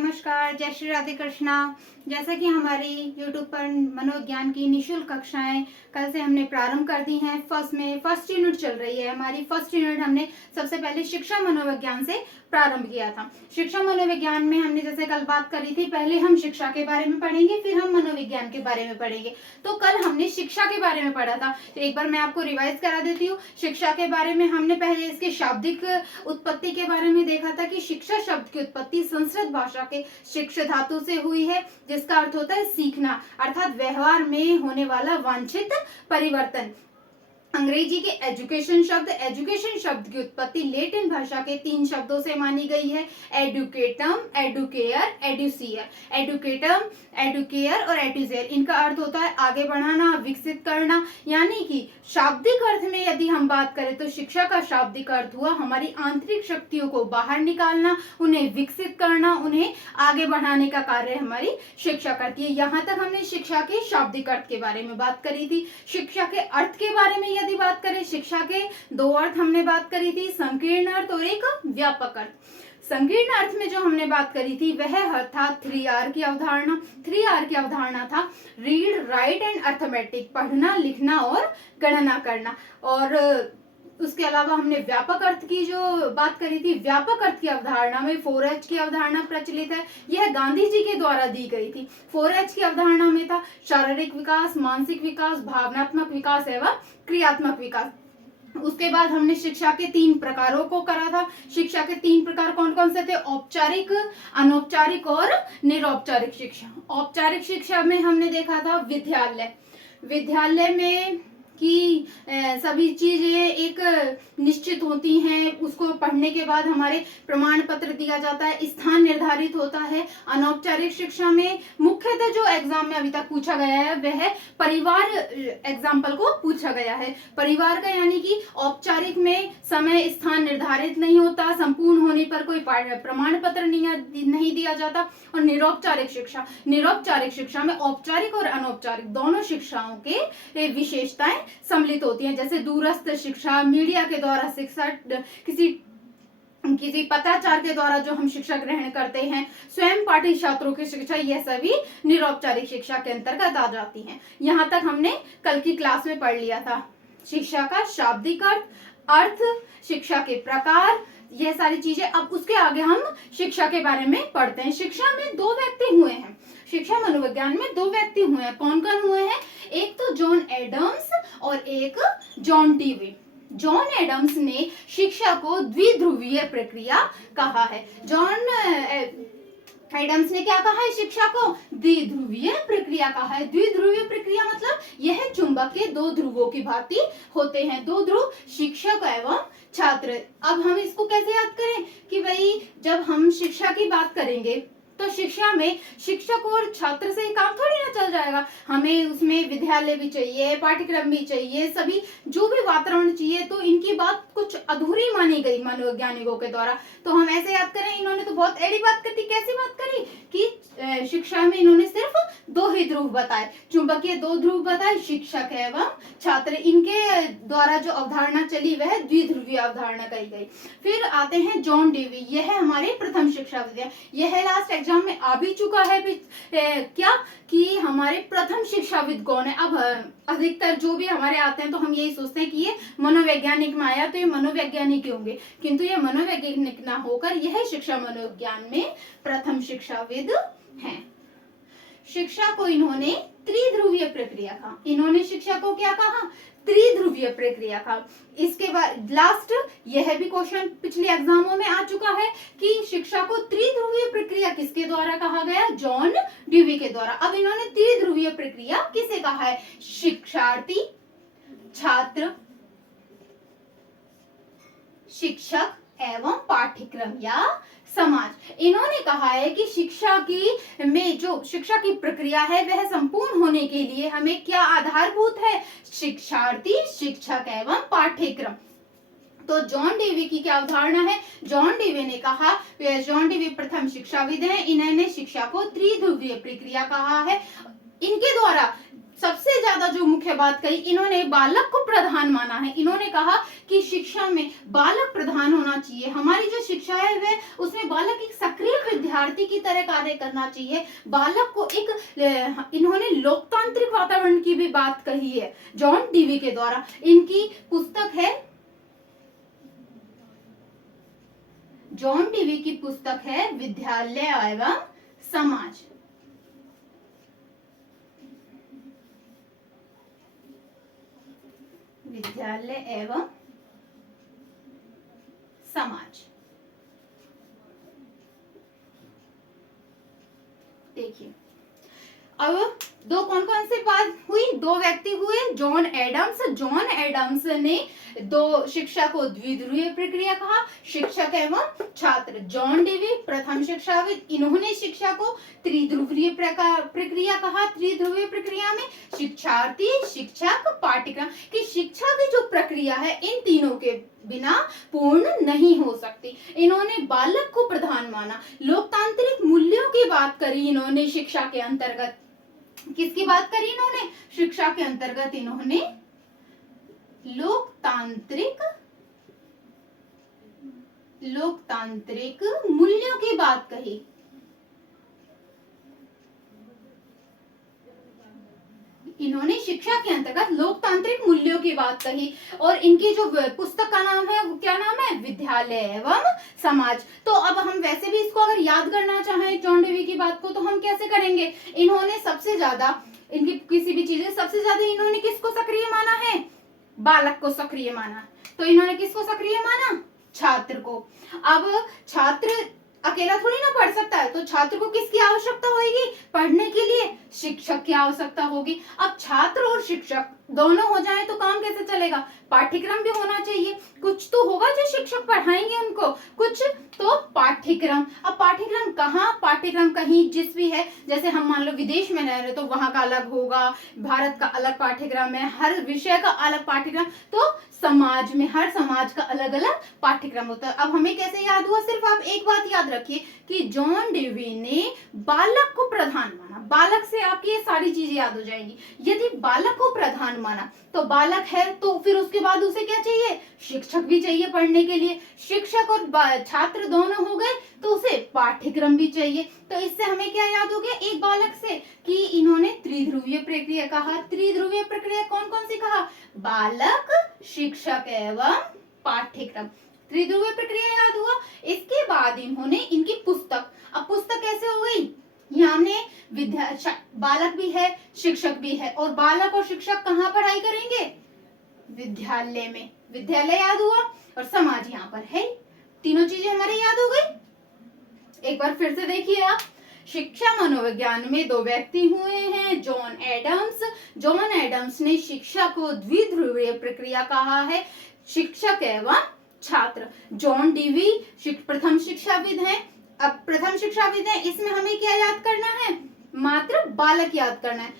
नमस्कार, जय श्री राधे कृष्णा। जैसा कि हमारी YouTube पर मनोविज्ञान की निःशुल्क कक्षाएं कल से हमने प्रारंभ कर दी हैं। फर्स्ट यूनिट चल रही है हमारी। फर्स्ट यूनिट हमने सबसे पहले शिक्षा मनोविज्ञान से प्रारंभ किया था। शिक्षा मनोविज्ञान में हमने जैसे कल बात करी थी, पहले हम शिक्षा के बारे में पढ़ेंगे, फिर हम मनोविज्ञान के बारे में पढ़ेंगे। तो कल हमने शिक्षा के बारे में पढ़ा था, तो एक बार मैं आपको रिवाइज करा देती हूँ। शिक्षा के बारे में हमने पहले इसके शाब्दिक उत्पत्ति के बारे में देखा था कि शिक्षा शब्द की उत्पत्ति संस्कृत भाषा के शिक्ष धातु से हुई है, जिसका अर्थ होता है सीखना, अर्थात व्यवहार में होने वाला वांछित परिवर्तन। अंग्रेजी के एजुकेशन शब्द की उत्पत्ति लेटिन भाषा के 3 शब्दों से मानी गई है, एडुकेटम, एडुकेयर, एडुसियर। एडुकेटम, एडुकेयर और एडुसियर, इनका अर्थ होता है आगे बढ़ाना, विकसित करना। यानी कि शाब्दिक अर्थ में यदि हम बात करें तो शिक्षा का शाब्दिक अर्थ हुआ हमारी आंतरिक शक्तियों को बाहर निकालना, उन्हें विकसित करना, उन्हें आगे बढ़ाने का कार्य हमारी शिक्षा करती है। यहाँ तक हमने शिक्षा के शाब्दिक अर्थ के बारे में बात करी थी। शिक्षा के अर्थ के बारे में यदि बात करें, शिक्षा के 2 अर्थ हमने बात करी थी, संकीर्ण अर्थ और एक व्यापक अर्थ। संकीर्ण अर्थ में जो हमने बात करी थी वह था 3R की अवधारणा। 3R की अवधारणा था रीड, राइट एंड अर्थमेटिक, पढ़ना, लिखना और गणना करना। और उसके अलावा हमने व्यापक अर्थ की जो बात करी थी, व्यापक अर्थ की अवधारणा में 4H की अवधारणा प्रचलित है। यह गांधी जी के द्वारा दी गई थी। 4H की अवधारणा में था शारीरिक विकास, मानसिक विकास, भावनात्मक विकास एवं क्रियात्मक विकास। उसके बाद हमने शिक्षा के 3 प्रकारों को करा था। शिक्षा के 3 प्रकार कौन कौन से थे? औपचारिक, अनौपचारिक और निरौपचारिक शिक्षा। औपचारिक शिक्षा में हमने देखा था विद्यालय में कि सभी चीजें एक निश्चित होती हैं, उसको पढ़ने के बाद हमारे प्रमाण पत्र दिया जाता है, स्थान निर्धारित होता है। अनौपचारिक शिक्षा में मुख्यतः जो एग्जाम में अभी तक पूछा गया है वह परिवार एग्जाम्पल को पूछा गया है। परिवार का यानी कि औपचारिक में समय स्थान निर्धारित नहीं होता, संपूर्ण होने पर कोई प्रमाण पत्र नहीं दिया जाता। और निरौपचारिक शिक्षा में औपचारिक और अनौपचारिक दोनों शिक्षाओं के विशेषताएं सम्मिलित होती हैं, जैसे दूरस्थ शिक्षा, मीडिया के द्वारा शिक्षा, किसी पत्राचार के द्वारा जो हम शिक्षा ग्रहण करते हैं, स्वयं पाठी छात्रों की शिक्षा, यह सभी निरौपचारिक शिक्षा के अंतर्गत आ जाती हैं। यहाँ तक हमने कल की क्लास में पढ़ लिया था। शिक्षा का शाब्दिक अर्थ, शिक्षा के प्रकार, यह सारी चीजें। अब उसके आगे हम शिक्षा के बारे में पढ़ते हैं। शिक्षा में 2 व्यक्ति हुए हैं, शिक्षा मनोविज्ञान में 2 व्यक्ति हुए हैं। कौन कौन हुए हैं? एक तो जॉन एडम्स और एक जॉन डीवी। जॉन एडम्स ने शिक्षा को द्विध्रुवीय प्रक्रिया कहा है। जॉन एडम्स ने क्या कहा है? शिक्षा को द्विध्रुवीय प्रक्रिया कहा है। द्विध्रुवीय प्रक्रिया मतलब यह चुंबक के 2 ध्रुवों की भांति होते हैं। 2 ध्रुव, शिक्षक एवं छात्र। अब हम इसको कैसे याद करें कि भाई जब हम शिक्षा की बात करेंगे तो शिक्षा में शिक्षक और छात्र से काम थोड़ी ना चल जाएगा। हमें उसमें विद्यालय भी चाहिए, पाठ्यक्रम भी चाहिए, सभी जो भी वातावरण चाहिए। तो इनकी बात कुछ अधूरी मानी गई मनोवैज्ञानिकों के द्वारा। तो हम ऐसे याद करें, इन्होंने तो बहुत एड़ी बात कर दी। कैसी बात करी कि शिक्षा में इन्होंने सिर्फ 2 ही ध्रुव बताए, चुंबकीय 2 ध्रुव बताए, शिक्षक एवं छात्र। इनके द्वारा जो अवधारणा चली वह द्विध्रुवीय अवधारणा कही गई। फिर आते हैं जॉन डीवी। यह हमारे प्रथम शिक्षाविद हैं। यह लास्ट एग्जाम में आ भी चुका है क्या कि हमारे प्रथम शिक्षाविद कौन है। अब अधिकतर जो भी हमारे आते हैं तो हम यही सोचते हैं कि ये मनोवैज्ञानिक में आया तो ये मनोवैज्ञानिक होंगे, किंतु ये मनोवैज्ञानिक ना होकर यह शिक्षा मनोविज्ञान में प्रथम शिक्षाविद हैं। शिक्षा को इन्होंने त्रिध्रुवीय प्रक्रिया कहा। इन्होंने शिक्षा को क्या कहा? त्रिध्रुवीय प्रक्रिया कहा। इसके बाद लास्ट, यह भी क्वेश्चन पिछले एग्जामों में आ चुका है कि शिक्षा को त्रिध्रुवीय प्रक्रिया किसके द्वारा कहा गया? जॉन डीवी के द्वारा। अब इन्होंने त्रिध्रुवीय प्रक्रिया किसे कहा है? शिक्षार्थी, छात्र, शिक्षक एवं पाठ्यक्रम या समाज। इन्होंने कहा है कि शिक्षा की प्रक्रिया है वह संपूर्ण होने के लिए हमें क्या आधारभूत है? शिक्षार्थी, शिक्षक एवं पाठ्यक्रम। तो जॉन डीवी की क्या अवधारणा है? जॉन डीवी ने कहा, जॉन डीवी प्रथम शिक्षाविद हैं। इन्होंने शिक्षा को त्रिध्रुवीय प्रक्रिया कहा है। इनके द्वारा सबसे ज्यादा जो मुख्य बात कही, इन्होंने बालक को प्रधान माना है। इन्होंने कहा कि शिक्षा में बालक प्रधान होना चाहिए। हमारी जो शिक्षा है वह उसमें बालक एक सक्रिय विद्यार्थी की तरह कार्य करना चाहिए। बालक को एक इन्होंने लोकतांत्रिक वातावरण की भी बात कही है जॉन डीवी के द्वारा। इनकी पुस्तक है, जॉन डीवी की पुस्तक है विद्यालय एवं समाज। विद्यालय एवं समाज। देखिए अब दो कौन कौन से बात हुई, दो व्यक्ति हुए, जॉन एडम्स ने दो शिक्षा को द्विध्रुवीय प्रक्रिया कहा, शिक्षक एवं छात्र। जॉन डीवी प्रथम शिक्षाविद, इन्होंने शिक्षा को त्रिध्रुवीय प्रक्रिया कहा। त्रिध्रुवीय प्रक्रिया में शिक्षार्थी, शिक्षक, पाठ्यक्रम की शिक्षा की जो प्रक्रिया है इन तीनों के बिना पूर्ण नहीं हो सकती। इन्होंने बालक को प्रधान माना, लोकतांत्रिक मूल्यों की बात करी इन्होंने शिक्षा के अंतर्गत। किसकी बात करी इन्होंने शिक्षा के अंतर्गत? इन्होंने लोकतांत्रिक मूल्यों की बात कही। इन्होंने शिक्षा के अंतर्गत लोकतांत्रिक मूल्यों की बात कही और इनकी जो पुस्तक का नाम है वो क्या नाम है? विद्यालय एवं समाज। तो अब हम वैसे भी इसको अगर याद करना चाहें जॉन डीवी की बात को तो हम कैसे करेंगे? इन्होंने सबसे ज्यादा इनकी किसी भी चीज सबसे ज्यादा इन्होंने किसको सक्रिय माना है? बालक को सक्रिय माना। तो इन्होंने किसको सक्रिय माना? छात्र को। अब छात्र अकेला थोड़ी ना पढ़ सकता है, तो छात्र को किसकी आवश्यकता होगी पढ़ने के लिए? शिक्षक की आवश्यकता होगी। अब छात्र और शिक्षक दोनों हो जाए तो काम कैसे चलेगा? पाठ्यक्रम भी होना चाहिए, कुछ तो होगा जो शिक्षक पढ़ाएंगे उनको, कुछ तो पाठ्यक्रम। अब पाठ्यक्रम कहाँ? पाठ्यक्रम कहीं जिस भी है, जैसे हम मान लो विदेश में रह रहे तो वहां का अलग होगा, भारत का अलग पाठ्यक्रम है, हर विषय का अलग पाठ्यक्रम, तो समाज में हर समाज का अलग अलग पाठ्यक्रम होता है। अब हमें कैसे याद हुआ? सिर्फ आप एक बात याद रखिए कि जॉन डीवी ने बालक को प्रधान माना। बालक से आपकी ये सारी चीजें याद हो जाएंगी। यदि बालक को प्रधान माना तो बालक है तो फिर उसके बाद उसे क्या चाहिए? शिक्षक भी चाहिए पढ़ने के लिए। शिक्षक और छात्र दोनों हो गए तो उसे पाठ्यक्रम भी चाहिए। तो इससे हमें क्या याद हो गया एक बालक से कि इन्होंने त्रिध्रुवीय प्रक्रिया कहा। त्रिध्रुवीय प्रक्रिया कौन कौन सी कहा? बालक, शिक्षक एवं पाठ्यक्रम। त्रिध्रुवीय प्रक्रिया याद हुआ। इसके बाद इन्होंने इनकी पुस्तक, अब पुस्तक कैसे हो गई? यहाँ बालक भी है, शिक्षक भी है, और बालक और शिक्षक कहाँ पढ़ाई करेंगे? विद्यालय में। विद्यालय याद हुआ और समाज यहाँ पर है। तीनों चीजें हमारे याद हो गई। एक बार फिर से देखिए आप, शिक्षा मनोविज्ञान में दो व्यक्ति हुए हैं, जॉन एडम्स ने शिक्षा को द्विध्रुवीय प्रक्रिया कहा है, शिक्षक एवं छात्र। जॉन डीवी प्रथम शिक्षाविद हैं। अब प्रथम शिक्षाविद है, इसमें हमें क्या याद करना है? मात्र बालक याद करना है।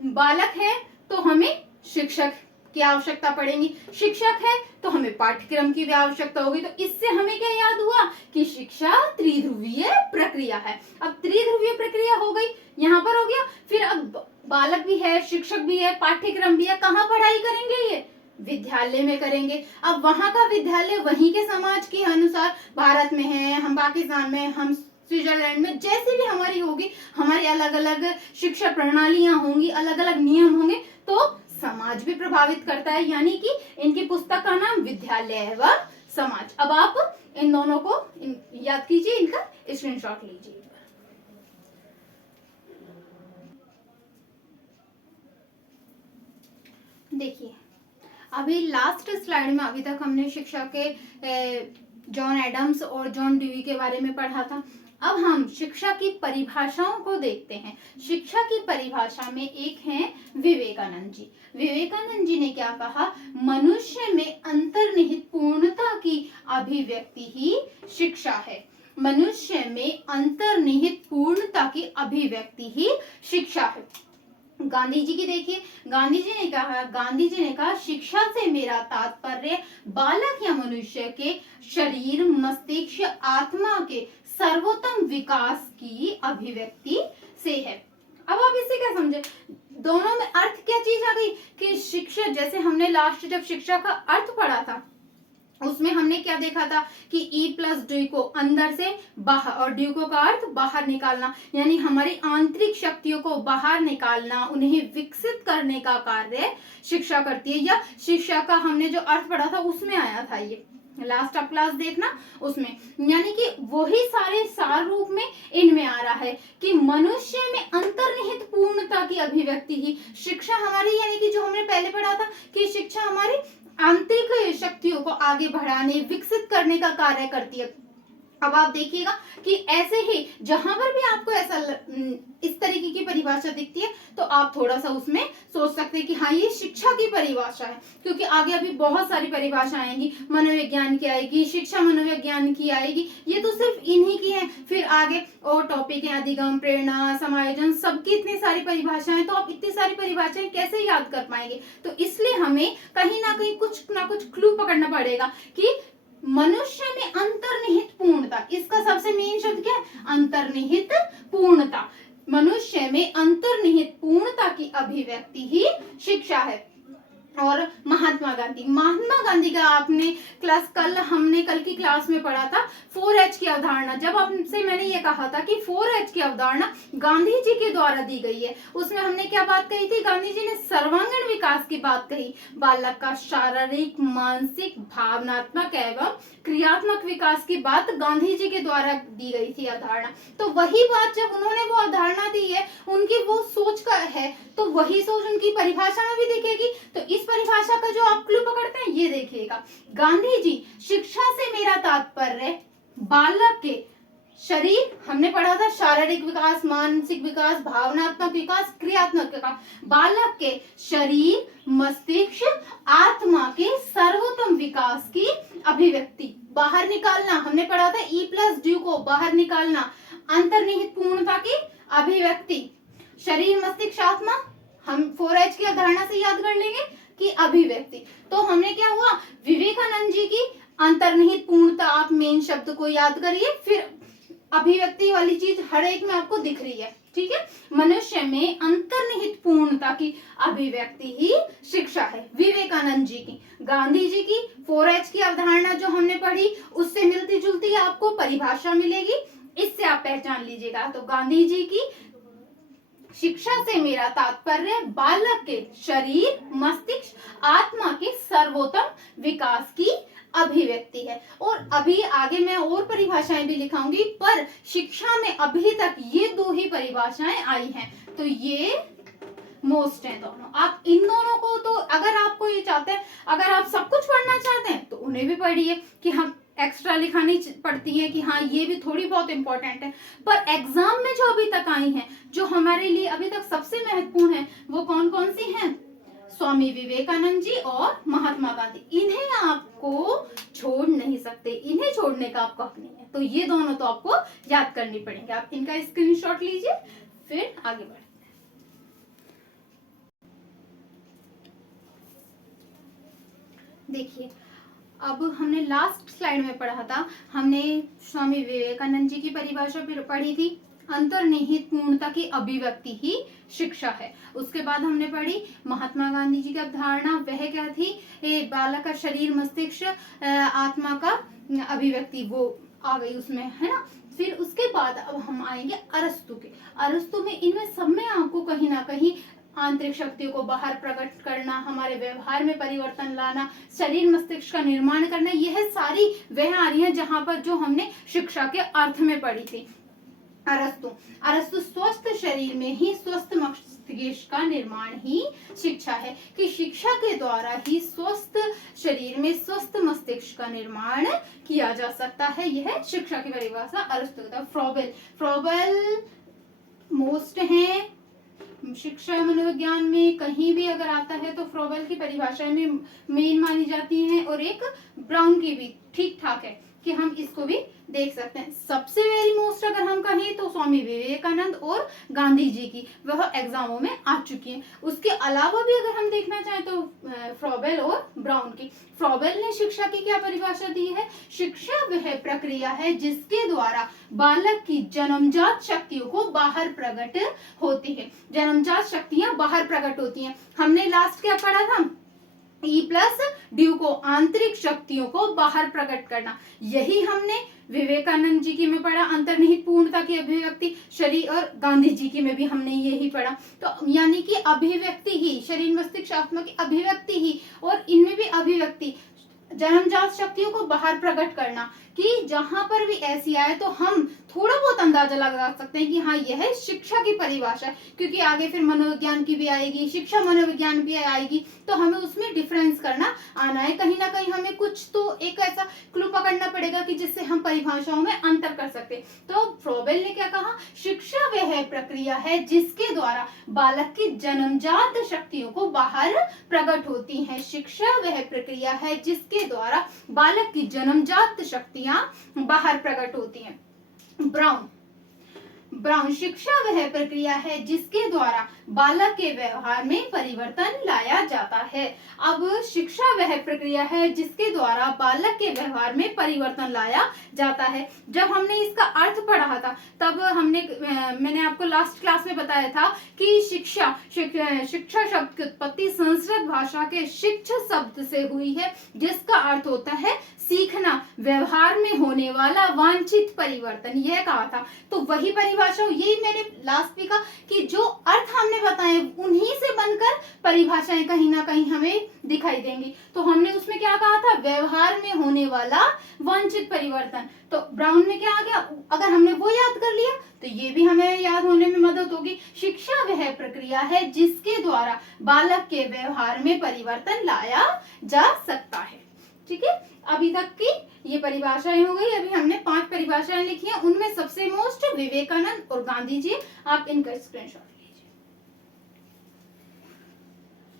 बालक है तो हमें शिक्षक की आवश्यकता पड़ेगी, शिक्षक है तो हमें पाठ्यक्रम की भी आवश्यकता होगी। तो इससे हमें क्या याद हुआ कि शिक्षा त्रिध्रुवीय प्रक्रिया है। अब त्रिध्रुवीय प्रक्रिया हो गई, यहाँ पर हो गया। फिर अब बालक भी है, शिक्षक भी है, पाठ्यक्रम भी है, कहाँ पढ़ाई करेंगे? ये विद्यालय में करेंगे। अब वहां का विद्यालय वहीं के समाज के अनुसार, भारत में है, हम पाकिस्तान में, हम स्विट्जरलैंड में, जैसे भी हमारी होगी, हमारी अलग अलग शिक्षा प्रणालियां होंगी, अलग अलग नियम होंगे, तो समाज भी प्रभावित करता है। यानी कि इनकी पुस्तक का नाम विद्यालय एवं समाज। अब आप इन दोनों को याद कीजिए, इनका स्क्रीनशॉट लीजिए। देखिए अभी लास्ट स्लाइड में अभी तक हमने शिक्षा के जॉन एडम्स और जॉन डीवी के बारे में पढ़ा था। अब हम शिक्षा की परिभाषाओं को देखते हैं। शिक्षा की परिभाषा में एक है विवेकानंद जी। विवेकानंद जी ने क्या कहा? मनुष्य में अंतर्निहित पूर्णता की अभिव्यक्ति ही शिक्षा है। मनुष्य में अंतर्निहित पूर्णता की अभिव्यक्ति ही शिक्षा है। गांधी जी की देखिए, गांधी जी ने कहा शिक्षा से मेरा तात्पर्य बालक या मनुष्य के शरीर, मस्तिष्क, आत्मा के सर्वोत्तम विकास की अभिव्यक्ति से है। अब आप इससे क्या समझे? दोनों में अर्थ क्या चीज आ गई कि शिक्षा, जैसे हमने लास्ट जब शिक्षा का अर्थ पढ़ा था उसमें हमने क्या देखा था कि ई प्लस डी को अंदर से बाहर, और डी को का अर्थ बाहर निकालना, यानी हमारी आंतरिक शक्तियों को बाहर निकालना, उन्हें विकसित करने का कार्य शिक्षा करती है। या शिक्षा का हमने जो अर्थ पढ़ा था उसमें आया था, ये लास्ट ऑफ क्लास देखना उसमें, यानी कि वही सारे सार रूप में इनमें आ रहा है कि मनुष्य में अंतर्निहित पूर्णता की अभिव्यक्ति ही शिक्षा हमारी, यानी कि जो हमने पहले पढ़ा था कि शिक्षा हमारी आंतरिक शक्तियों को आगे बढ़ाने, विकसित करने का कार्य करती है। अब आप देखिएगा कि ऐसे ही जहां पर भी आपको ऐसा इस तरीके की परिभाषा दिखती है तो आप थोड़ा सा उसमें सोच सकते हैं कि हाँ ये शिक्षा की परिभाषा है, क्योंकि आगे अभी बहुत सारी परिभाषा आएंगी, मनोविज्ञान की आएगी, शिक्षा मनोविज्ञान की आएगी, ये तो सिर्फ इन्हीं की है। फिर आगे और टॉपिक है अधिगम, प्रेरणा, समायोजन, सबकी इतनी सारी परिभाषाएं, तो आप इतनी सारी परिभाषाएं कैसे याद कर पाएंगे। तो इसलिए हमें कहीं ना कहीं कुछ ना कुछ क्लू पकड़ना पड़ेगा कि मनुष्य में अंतर्निहित पूर्णता, इसका सबसे मेन शब्द क्या है, अंतर्निहित पूर्णता। मनुष्य में अंतर्निहित पूर्णता की अभिव्यक्ति ही शिक्षा है। और महात्मा गांधी का आपने हमने कल की क्लास में पढ़ा था 4H की अवधारणा। जब आपसे मैंने ये कहा था कि 4H की अवधारणा गांधी जी के द्वारा दी गई है, उसमें हमने क्या बात कही थी, गांधी जी ने सर्वांगीण विकास की बात कही, बालक का शारीरिक, मानसिक, भावनात्मक एवं क्रियात्मक विकास की बात गांधी जी के द्वारा दी गई थी अवधारणा। तो वही बात जब उन्होंने वो अवधारणा दी है, उनकी वो सोच का है, तो वही सोच उनकी परिभाषा में भी दिखेगी। तो इस परिभाषा का जो आप क्लू पकड़ते हैं ये देखिएगा, गांधी जी शिक्षा से मेरा तात्पर्य बालक के शरीर, हमने पढ़ा था शारीरिक विकास, मानसिक विकास, भावनात्मक विकास, क्रियात्मक विकास, बालक के शरीर, मस्तिष्क, आत्मा के सर्वोत्तम विकास की अभिव्यक्ति, बाहर निकालना, हमने पढ़ा था ई प्लस डी को बाहर निकालना, अंतर्निहित पूर्णता की अभिव्यक्ति, शरीर, मस्तिष्क, आत्मा, हम 4H की अवधारणा से याद कर लेंगे कि अभिव्यक्ति। तो हमने क्या हुआ, विवेकानंद जी की अंतर्निहित पूर्णता, आप मेन शब्द को याद करिए, फिर अभिव्यक्ति वाली चीज हर एक में आपको दिख रही है, ठीक है। मनुष्य में अंतर्निहित पूर्णता की अभिव्यक्ति ही शिक्षा है, विवेकानंद जी की। गांधी जी की 4H की अवधारणा जो हमने पढ़ी उससे मिलती जुलती आपको परिभाषा मिलेगी, इससे आप पहचान लीजिएगा। तो गांधी जी की शिक्षा से मेरा तात्पर्य बालक के शरीर, मस्तिष्क, आत्मा के सर्वोत्तम विकास की अभिव्यक्ति है। और अभी आगे मैं और परिभाषाएं भी लिखाऊंगी, पर शिक्षा में अभी तक ये दो ही परिभाषाएं आई हैं, तो ये मोस्ट है दोनों। आप इन दोनों को, तो अगर आपको ये चाहते हैं, अगर आप सब कुछ पढ़ना चाहते हैं तो उन्हें भी पढ़िए, कि हम एक्स्ट्रा लिखानी पड़ती है कि हाँ ये भी थोड़ी बहुत इंपॉर्टेंट है। पर एग्जाम में जो अभी तक आई हैं, जो हमारे लिए अभी तक सबसे महत्वपूर्ण है, वो कौन कौन सी हैं, स्वामी विवेकानंद जी और महात्मा गांधी। इन्हें आपको छोड़ नहीं सकते, इन्हें छोड़ने का आपको हक नहीं है। तो ये दोनों तो आपको याद करनी पड़ेंगे। आप इनका स्क्रीनशॉट लीजिए, फिर आगे बढ़े। देखिए, अब हमने लास्ट स्लाइड में पढ़ा था, हमने स्वामी विवेकानंद जी की परिभाषा पढ़ी थी, अंतर्निहित पूर्णता की अभिव्यक्ति ही शिक्षा है। उसके बाद हमने पढ़ी महात्मा गांधी जी की अवधारणा, वह क्या थी, बालक का शरीर, मस्तिष्क, आत्मा का अभिव्यक्ति, वो आ गई उसमें, है ना। फिर उसके बाद अब हम आएंगे अरस्तु के। अरस्तु में, इनमें सब में आपको कहीं ना कहीं आंतरिक शक्तियों को बाहर प्रकट करना, हमारे व्यवहार में परिवर्तन लाना, शरीर मस्तिष्क का निर्माण करना, यह सारी वह आ रही है जहां पर जो हमने शिक्षा के अर्थ में पढ़ी थी। अरस्तु स्वस्थ शरीर में ही स्वस्थ मस्तिष्क का निर्माण ही शिक्षा है, कि शिक्षा के द्वारा ही स्वस्थ शरीर में स्वस्थ मस्तिष्क का निर्माण किया जा सकता है। यह शिक्षा की परिभाषा अरस्तु का। फ्रोबेल मोस्ट है शिक्षा मनोविज्ञान में, कहीं भी अगर आता है तो फ्रोबेल की परिभाषा में मेन मानी जाती है, और एक ब्राउन की भी ठीक ठाक है कि हम इसको भी देख सकते हैं। सबसे वेरी मोस्ट अगर हम कहें तो स्वामी विवेकानंद और गांधी जी की, वह एग्जामों में आ चुकी है। उसके अलावा भी अगर हम देखना चाहें तो फ्रोबेल और ब्राउन की। फ्रोबेल ने शिक्षा की क्या परिभाषा दी है, शिक्षा वह प्रक्रिया है जिसके द्वारा बालक की जन्मजात शक्तियों को बाहर प्रकट होती है। जन्मजात शक्तियां बाहर प्रकट होती हैं। हमने लास्ट क्या पढ़ा था, ई प्लस ड्यू को आंतरिक शक्तियों को बाहर प्रकट करना। यही हमने विवेकानंद जी की में पढ़ा, अंतर्निहित पूर्णता की अभिव्यक्ति। शरीर और गांधी जी की में भी हमने यही पढ़ा। तो यानी कि अभिव्यक्ति ही, शरीर मस्तिष्क आत्मा की अभिव्यक्ति ही, और इनमें भी अभिव्यक्ति जन्मजात शक्तियों को बाहर प्रकट करना, कि जहां पर भी ऐसी आए तो हम थोड़ा बहुत अंदाजा लगा सकते हैं कि हाँ यह शिक्षा की परिभाषा है, क्योंकि आगे फिर मनोविज्ञान की भी आएगी, शिक्षा मनोविज्ञान भी आएगी, तो हमें उसमें डिफरेंस करना आना है। कहीं ना कहीं हमें कुछ तो एक ऐसा क्लू पकड़ना पड़ेगा कि जिससे हम परिभाषाओं में अंतर कर सकते। तो फ्रोबेल ने क्या कहा, शिक्षा वह प्रक्रिया है जिसके द्वारा बालक की जन्मजात शक्तियों को बाहर प्रकट होती है। शिक्षा वह प्रक्रिया है जिसके द्वारा बालक की जन्मजात शक्तियां बाहर प्रकट होती हैं। ब्राउन शिक्षा वह प्रक्रिया है जिसके द्वारा बालक के व्यवहार में परिवर्तन लाया जाता है। अब शिक्षा वह प्रक्रिया है जिसके द्वारा बालक के व्यवहार में परिवर्तन लाया जाता है। जब हमने इसका अर्थ पढ़ा था तब मैंने आपको लास्ट क्लास में बताया था कि शिक्षा शब्द की उत्पत्ति संस्कृत भाषा के शिक्षा शब्द से हुई है, जिसका अर्थ होता है सीखना, व्यवहार में होने वाला वांछित परिवर्तन, यह कहा था। तो वही परिभाषा, यही मैंने लास्ट में कहा कि जो अर्थ हमने बताए उन्हीं से बनकर परिभाषाएं कहीं ना कहीं हमें दिखाई देंगी। तो हमने उसमें क्या कहा था, व्यवहार में होने वाला वांछित परिवर्तन। तो ब्राउन में क्या आ गया, अगर हमने वो याद कर लिया तो ये भी हमें याद होने में मदद होगी। शिक्षा वह प्रक्रिया है जिसके द्वारा बालक के व्यवहार में परिवर्तन लाया जा सकता है। ठीक है, अभी तक की ये परिभाषाएं हो गई। अभी हमने 5 परिभाषाएं लिखी हैं, उनमें सबसे मोस्ट विवेकानंद और गांधी जी। आप इनका स्क्रीनशॉट